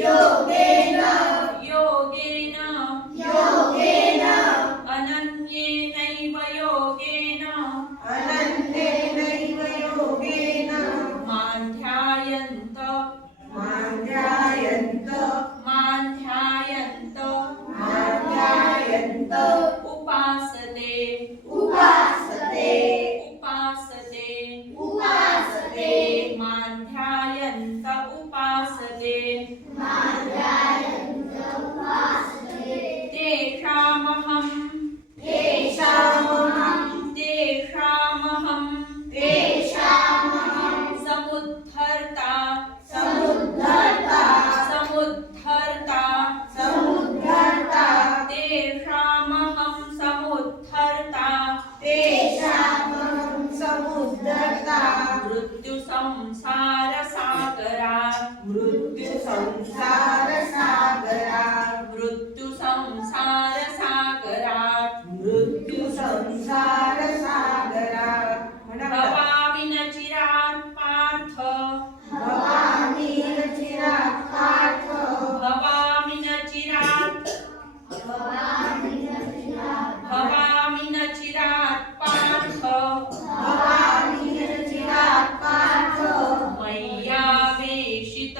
योगेन योगेन योगेन अनन्येनैव योगेन अनन्येनैव योगेन मां ध्यायन्त मां ध्यायन्त मां ध्यायन्त मां ध्यायन्त उपासते उपासते उपासते उपासते मां ध्यायन्त उपासते मां ध्यायन्त उपासते तेषामहं तेषामहं तेषामहं तेषामहं समुद्धर्ता समुद्धर्ता समुद्धर्ता समुद्धर्ता तेषामहं समुद्धर्ता तेषामहं समुद्धर्ता मृत्युसंसारसागरात् मृत्युसंसारसागरात् मृत्युसंसारसागरात् मृत्युसंसारसागरात् भवामि न चिरात् पार्थ भवामि न चिरात् पार्थ भवामि न चिरात् भवामि न चिरात् भवामि न चिरात् पार्थ भवामि न चिरात् पार्थ मय्यावेशित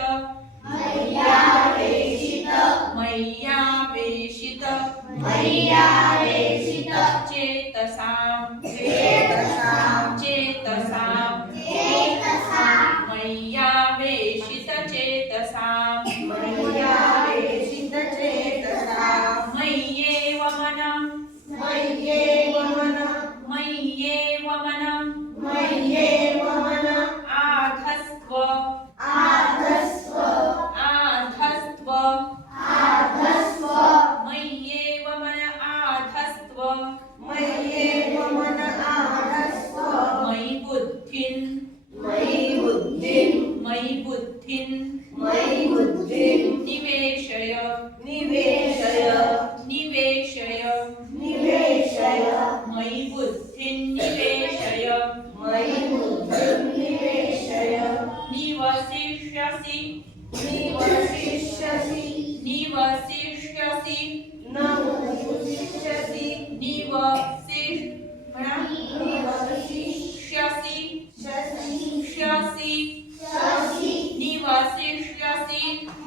मय्यावेशित मय्यावेशित मय्यावेशित चेतसां चेतसां चेतसां चेतसां मय्यावेशित चेतसां मय्यावेशित चेतसां मय्येव मनम् मय्येव मनः मय्येव मनम् मय्येव मनः आधस्त्व आधस्व आधस्त्व आधस्व मय्येव मन आधस्त्व मय्येव मनः आधस्व मयि बुद्धिं मयि बुद्धिं मयि बुद्धिं मयि बुद्धिं निवेशय निवेशय निवेशय निवेशय मयि बुद्धिं निवेशय मयि बुद्धिं निवेशय निवसिष्यसि निवसिष्यसि निवसिष्यसि नवसिष्यसि निवसिष्यसि निवसिष्यसि श्यसि शसि निवसिष्यसि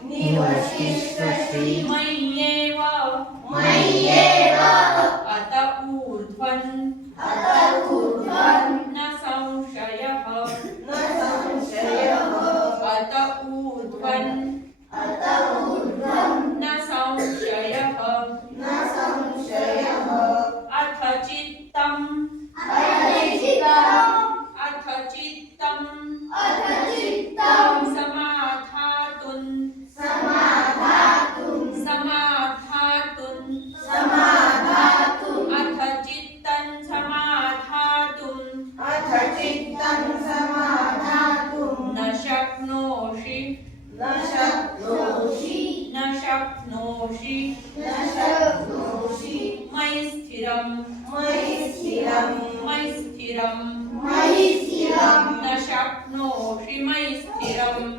निवसिष्यसि मय्येव मय्येव अत ऊर्ध्वन् अत ऊर्ध्वं न संशयः न संशयः अत ऊर्ध्वन् अत ऊर्ध्वं न संशयः न संशयः अथ चित्तम् अथ चित्तम् समाधातुं अथ चित्तं समाधातुं न शक्नोषि मयि स्थिरं मयि स्थिरं न शक्नोषि मयि स्थिरम्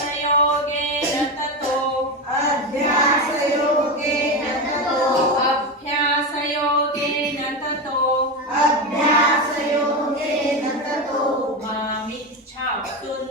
अभ्यासयोगेन ततो अभ्यासयोगेन ततो मामिच्छाप्तुन्